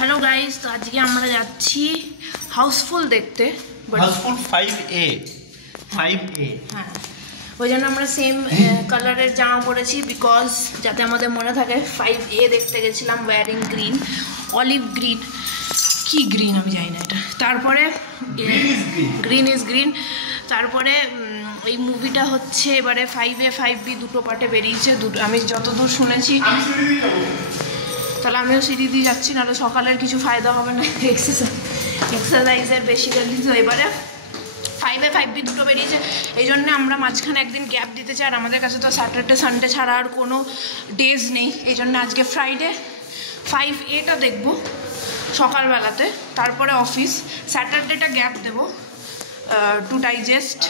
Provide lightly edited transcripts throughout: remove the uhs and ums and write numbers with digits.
Hello guys, तो आज के আমরা যাচ্ছি হাউসফুল দেখতে। হাউসফুল 5A হ্যাঁ, ওই জন্য আমরা সেম কালারের জামা পরেছি বিকজ যাতে আমাদের মনে থাকে 5A দেখতে গেছিলাম ওয়্যারিং গ্রিন, অলিভ গ্রিন, কি গ্রিন আমি জানি না এটা। তারপরে গ্রিন ইজ গ্রিন। তারপরে এই মুভিটা হচ্ছে এবারে 5A 5B দুটো পার্টে বেরিয়েছে। আমি যতদূর শুনেছি, তাহলে আমিও সিঁড়ি দিয়ে যাচ্ছি, নাহলে সকালের কিছু ফায়দা হবে না এক্সারসাইজের বেসিক্যালি। তো এবারে 5A 5B দুটো বেরিয়েছে, এই জন্য আমরা মাঝখানে একদিন গ্যাপ দিতে চাই। আর আমাদের কাছে তো স্যাটারডে সানডে ছাড়া আর কোনো ডেজ নেই, এই জন্য আজকে ফ্রাইডে 5Aটা দেখবো সকালবেলাতে, তারপরে অফিস। স্যাটারডেটা গ্যাপ দেবো টু ডাইজেস্ট।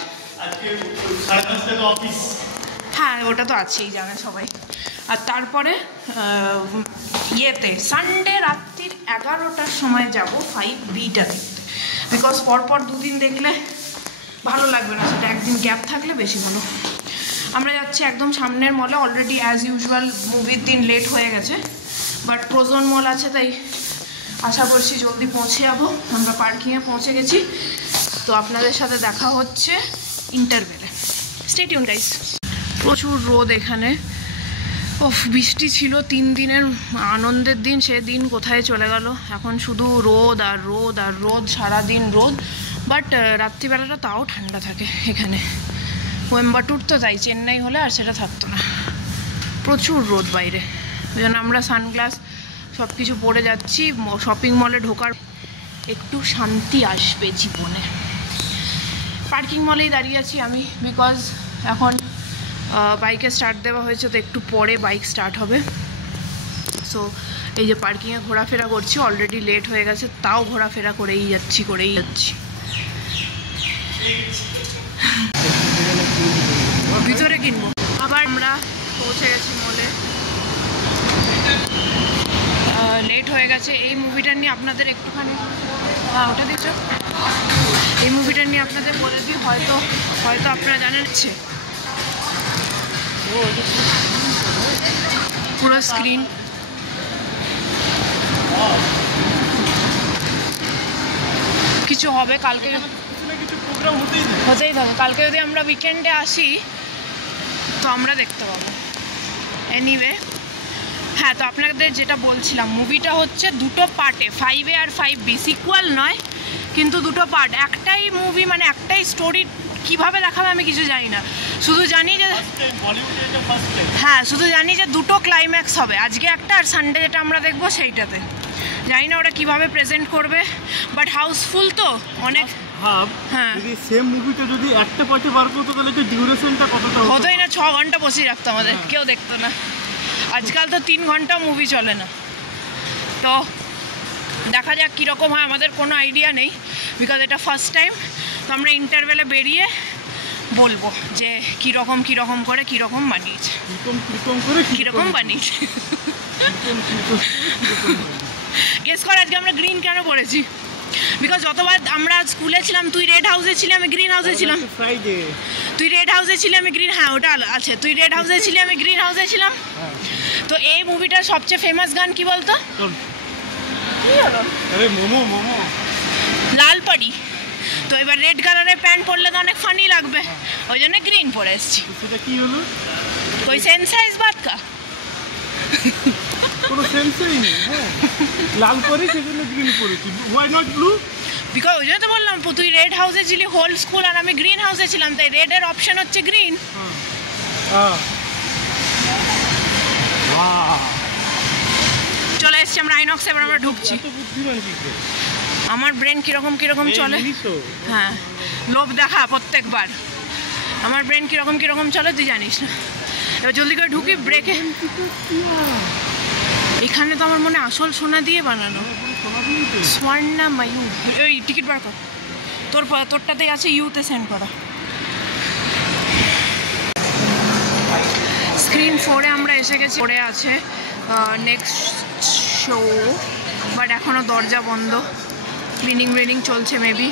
হ্যাঁ, ওটা তো আছেই, জানে সবাই। আর তারপরে ইয়েতে সানডে রাত্রির 11টার সময় যাব 5Bটা দেখতে, বিকজ পরপর দুদিন দেখলে ভালো লাগবে না, সেটা একদিন গ্যাপ থাকলে বেশি ভালো। আমরা যাচ্ছি একদম সামনের মলে। অলরেডি অ্যাজ ইউজুয়াল মুভির দিন লেট হয়ে গেছে, বাট প্রোজন মল আছে, তাই আশা করছি জলদি পৌঁছে যাবো। আমরা পার্কিংয়ে পৌঁছে গেছি, তো আপনাদের সাথে দেখা হচ্ছে ইন্টারভেলে। Stay tune guys. প্রচুর রোদ এখানে। বৃষ্টি ছিল 3 দিনের আনন্দের দিন, সে দিন কোথায় চলে গেল। এখন শুধু রোদ আর রোদ আর রোদ, সারাদিন রোদ। বাট রাত্রিবেলাটা তাও ঠান্ডা থাকে এখানে। কোয়েম্বাটুর তো তাই, চেন্নাই হলে আর সেটা থাকতো না। প্রচুর রোদ বাইরে, ওই জন্য আমরা সানগ্লাস সব কিছু পরে যাচ্ছি। শপিং মলে ঢোকার একটু শান্তি আসবে জীবনে। পার্কিং মলেই দাঁড়িয়ে আছি আমি, বিকজ এখন বাইকে স্টার্ট দেওয়া হয়েছে, তো একটু পরে বাইক স্টার্ট হবে। সো এই যে পার্কিংয়ে ঘোরাফেরা করছি, অলরেডি লেট হয়ে গেছে, তাও ঘোরাফেরা করেই যাচ্ছি। ভিতরে কিনবো। আবার আমরা পৌঁছে গেছি মলে, লেট হয়ে গেছে। এই মুভিটা নিয়ে আপনাদের একটুখানি ওটা দিচ্ছ, এই মুভিটা নিয়ে আপনাদের বলে দিই, হয়তো আপনারা জানেন। পুরো স্ক্রিন কিছু হবে কালকে, হতেই থাকে। কালকে যদি আমরা উইকেন্ডে আসি তো আমরা দেখতে পাবো। এনিওয়ে, হ্যাঁ, তো আপনাদের যেটা বলছিলাম, মুভিটা হচ্ছে দুটো পার্টে, 5A আর 5B, সিকুয়াল নয় কিন্তু দুটো পার্ট। একটাই মুভি, মানে একটাই স্টোরি। কিভাবে দেখাবে আমি কিছু জানি না, শুধু জানি যে শুধু জানি যে দুটো ক্লাইম্যাক্স হবে, আজকে একটা আর সানডে যেটা আমরা দেখবো সেইটাতে। জানি না ওরা কিভাবে প্রেজেন্ট করবে, বাট হাউসফুল তো অনেক। হ্যাঁ, যদি সেম মুভিটা যদি একটা পার্টে বার করতে, তাহলে কি ডিউরেশনটা কতটা হতোই না। 6 ঘন্টা বসে রাখতো আমাদের, কেউ দেখতো না। আজকাল তো 3 ঘন্টা মুভি চলে না। তো দেখা যাক কীরকম হয়, আমাদের কোনো আইডিয়া নেই, বিকজ এটা ফার্স্ট টাইম। তো আমরা ইন্টারভেলে বেরিয়ে বলবো যে কীরকম করে কীরকম বানিয়েছে। গেস কর আজকে আমরা গ্রিন কেন পড়েছি? বিকজ যতবার আমরা স্কুলে ছিলাম, তুই রেড হাউসে ছিলি, আমি গ্রিন হাউসে ছিলাম। তুই রেড হাউসে ছিলি, আমি গ্রিন, হ্যাঁ ওটা আছে। তুই রেড হাউসে ছিলি, আমি গ্রিন হাউসে ছিলাম। তো এই মুভিটার সবচেয়ে ফেমাস গান কি বলতো? লাল পাড়ি। তো এবার রেড কালারের প্যান্ট পরলে তো অনেক ফানি লাগবে, ওই জন্য গ্রিন পরে এসেছি। কি হলো? कोई सेंस है इस बात का? কোনো সেন্সই নেই। হ্যাঁ, লাল পরে সেজন্য গ্রিন পরেছি। Why not blue? বিকজ ওই জন্য তো বললাম, তুই রেড হাউসে ছিলি হোল স্কুল, আর আমি গ্রিন হাউসে ছিলাম, তাই রেডের অপশন হচ্ছে গ্রিন। চলে এসছি আমরা আইনক্সে, এবার আমরা ঢুকছি। আমার ব্রেন কিরকম চলে, হ্যাঁ, লোভ দেখা প্রত্যেকবার। আমার ব্রেন কিরকম চলে তুই জানিস না। এবার জলদি করে ঢুকি ব্রেকে। এখানে তো আমার মনে আসল সোনা দিয়ে বানানো, স্বর্ণা মায়ু। ওই টিকিট বার কর, তোরটাতেই আছে, ইউতে সেন্ড করা। স্ক্রিন 4-এ আমরা এসে গেছি। 4-এ আছে নেক্সট শো, বাট এখনও দরজা বন্ধ, ক্লিনিং চলছে মেবি।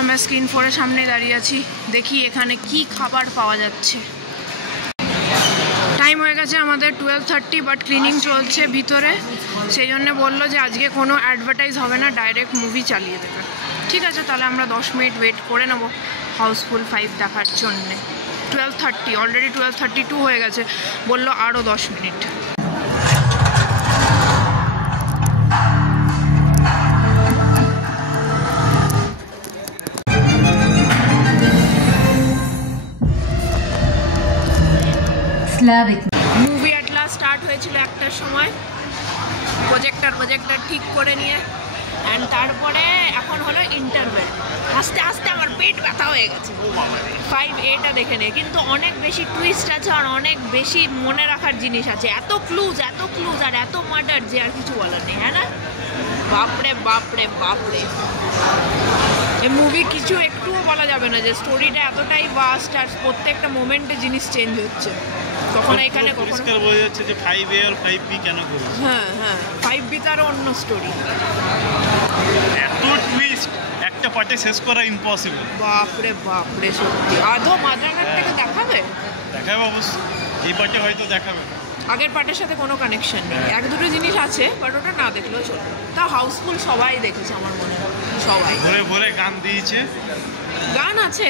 আমরা স্ক্রিন 4-এর সামনে দাঁড়িয়ে আছি, দেখি এখানে কি খাবার পাওয়া যাচ্ছে। টাইম হয়ে গেছে আমাদের 12:30, বাট ক্লিনিং চলছে ভিতরে, সেই জন্য বললো যে আজকে কোনো অ্যাডভার্টাইজ হবে না, ডাইরেক্ট মুভি চালিয়ে দেবে। ঠিক আছে, তাহলে আমরা 10 মিনিট ওয়েট করে নেবো হাউসফুল 5 দেখার জন্যে। 12:30, অলরেডি 12:32 হয়ে গেছে, বললো আরও 10 minute. Movie at last start হয়েছিল 1টার সময়, প্রজেক্টর ঠিক করে নিয়ে, অ্যান্ড তারপরে এখন হলো ইন্টারভেল। আস্তে আস্তে আমার পেট ব্যথা হয়ে গেছে। 5A দেখে নে, কিন্তু অনেক বেশি টুইস্ট আছে আর অনেক বেশি মনে রাখার জিনিস আছে, এত ক্লুজ আর এত মার্ডার যে আর কিছু বলার নেই, হ্যাঁ না? বাপরে বাপরে বাপরে, এই মুভি কিছু একটুও বলা যাবে না, যে স্টোরিটা এতটাই ভাস্ট আর প্রত্যেকটা মোমেন্টে জিনিস চেঞ্জ হচ্ছে। কখনো এখানে কখনো বোঝা যাচ্ছে যে 5A আর 5B কেন করবে। হ্যাঁ 5B তারও অন্য স্টোরি। এত টুইস্ট একটা পার্টে শেষ করা ইম্পসিবল। বাপরে বাপরে, সত্যি আদৌ মাদ্রাঘাট থেকে দেখাবে? দেখাবে অবশ্যই, এই পার্টে হয়তো দেখাবে। আগের পার্টের সাথে কোনো কানেকশন নেই, এক দুটো জিনিস আছে, বাট ওটা না দেখলেও চলবে। তা হাউসফুল সবাই দেখেছে আমার মনে হয়, সবাই ভরে ভরে গান দিয়েছে। গান আছে,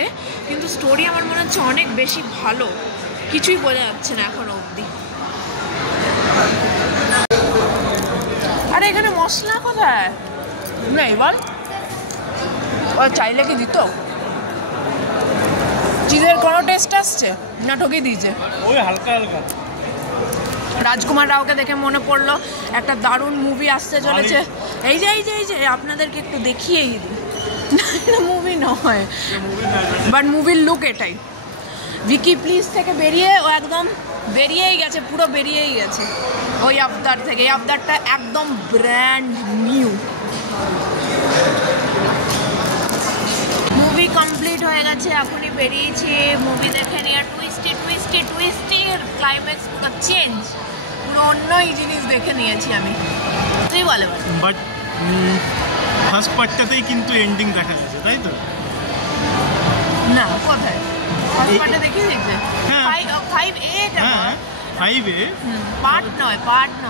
কিন্তু স্টোরি আমার মনে হচ্ছে অনেক বেশি ভালো, কিছুই বোঝা যাচ্ছে না এখনো অবধি। আরে এখানে মশলা কোথায়? না এবার ও চাইলে কি দিত? চিজের কোনো টেস্ট আসছে না? ঠকিয়ে দিয়েছে ওই হালকা হালকা। রাজকুমার রাওকে দেখে মনে পড়লো একটা দারুণ মুভি আসতে চলেছে। এই যে আপনাদেরকে একটু দেখিয়েই দিই, মুভি নয় বাট মুভির লুক এটাই। ভিকি প্লিজ থেকে বেরিয়ে ও একদম বেরিয়েই গেছে, পুরো বেরিয়েই গেছে ওই আবদার থেকে। এই আবদারটা একদম ব্র্যান্ড নিউ। মুভি কমপ্লিট হয়ে গেছে, এখনই বেরিয়েছি, মুভি দেখে নিয়ে টুইস্টের ক্লাইম্যাক্স পুরো চেঞ্জ, পুরো অন্যই জিনিস দেখে নিয়েছি আমি। তুই বলে বাট ফার্স্ট পার্টটাতেই কিন্তু এন্ডিং দেখা যাচ্ছে, তাই তো? না, কোথায় ফার্স্ট পার্টে দেখিয়ে দিয়েছে? হ্যাঁ 5A হ্যাঁ 5A পার্ট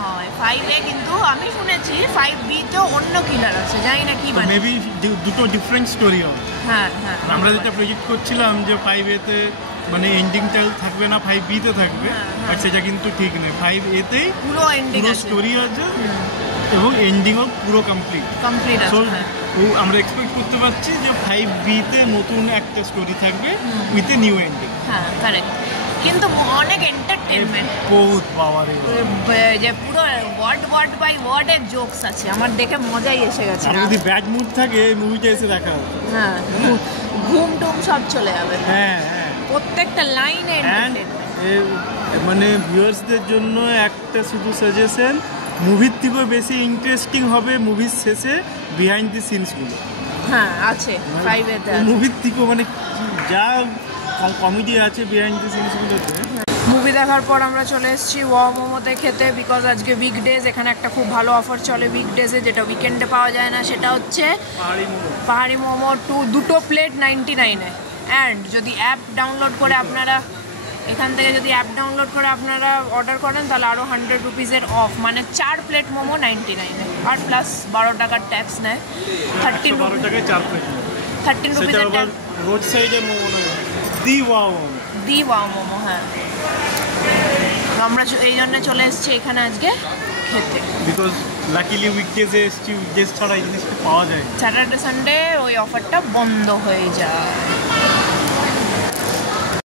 নয় 5A, কিন্তু আমি শুনেছি 5B তে অন্য কিলার আছে, জানি না কি মানে। মেবি দুটো ডিফারেন্ট স্টোরি হবে। হ্যাঁ আমরা যেটা প্রেডিক্ট করছিলাম যে 5A তে মানে এন্ডিংটা থাকবে না, 5B তে থাকবে, বাট সেটা কিন্তু ঠিক নেই। 5A তেই পুরো এন্ডিং আছে, স্টোরি আছে এবং এন্ডিংও পুরো কমপ্লিট আছে। আমরা এক্সপেক্ট করতে পারছি যে 5B তে নতুন একটা স্টোরি থাকবে উইথ এ নিউ এন্ডিং। হ্যাঁ কারেক্ট, কিন্তু অনেক এন্টারটেনমেন্ট, বহুত বাবারে, যে পুরো ওয়ার্ড বাই ওয়ার্ডের জোকস আছে, আমার দেখে মজাই এসে গেছে। আর যদি ব্যাড মুড থাকে এই মুভিটা এসে দেখা হবে। হ্যাঁ, ঘুম টুম সব চলে যাবে। হ্যাঁ প্রত্যেকটা লাইনে মানে ভিউয়ার্সদের জন্য একটা শুধু সাজেশন, মুভির থেকেও বেশি ইন্টারেস্টিং হবে মুভির শেষে বিহাইন্ড দি সিনসগুলো। হ্যাঁ আছে 5A তে, মুভির থেকেও মানে যা কমেডি আছে বিহাইন্ড দি সিনসগুলোতে। মুভি দেখার পর আমরা চলে এসেছি মোমোতে খেতে, বিকজ আজকে উইকডেজ, এখানে একটা খুব ভালো অফার চলে উইকডেজে, যেটা উইকেন্ডে পাওয়া যায় না। সেটা হচ্ছে পাহাড়ি মোমো দুটো প্লেট 99-এ। অ্যান্ড যদি অ্যাপ ডাউনলোড করে আপনারা এখান থেকে আপনারা অর্ডার করেন, তাহলে আরও 100 রুপিসের অফ, মানে 4 প্লেট মোমো 99-এ, আর প্লাস 12 টাকার ট্যাক্স নেয়। 13 টাকায় 4 প্লেট, 13 রুপিসের ট্যাক্স। রোড সাইডে মোমো নয়, দি ওয়াও মোমো। হ্যাঁ, আমরা এই জন্য চলে এসেছি এখানে আজকে খেতে, বিকজ লাকিলি উইকডেজে এসেছি, উইকডেজ ছাড়া এই জিনিসটা পাওয়া যায়। স্যাটারডে সানডে ওই অফারটা বন্ধ হয়ে যায়।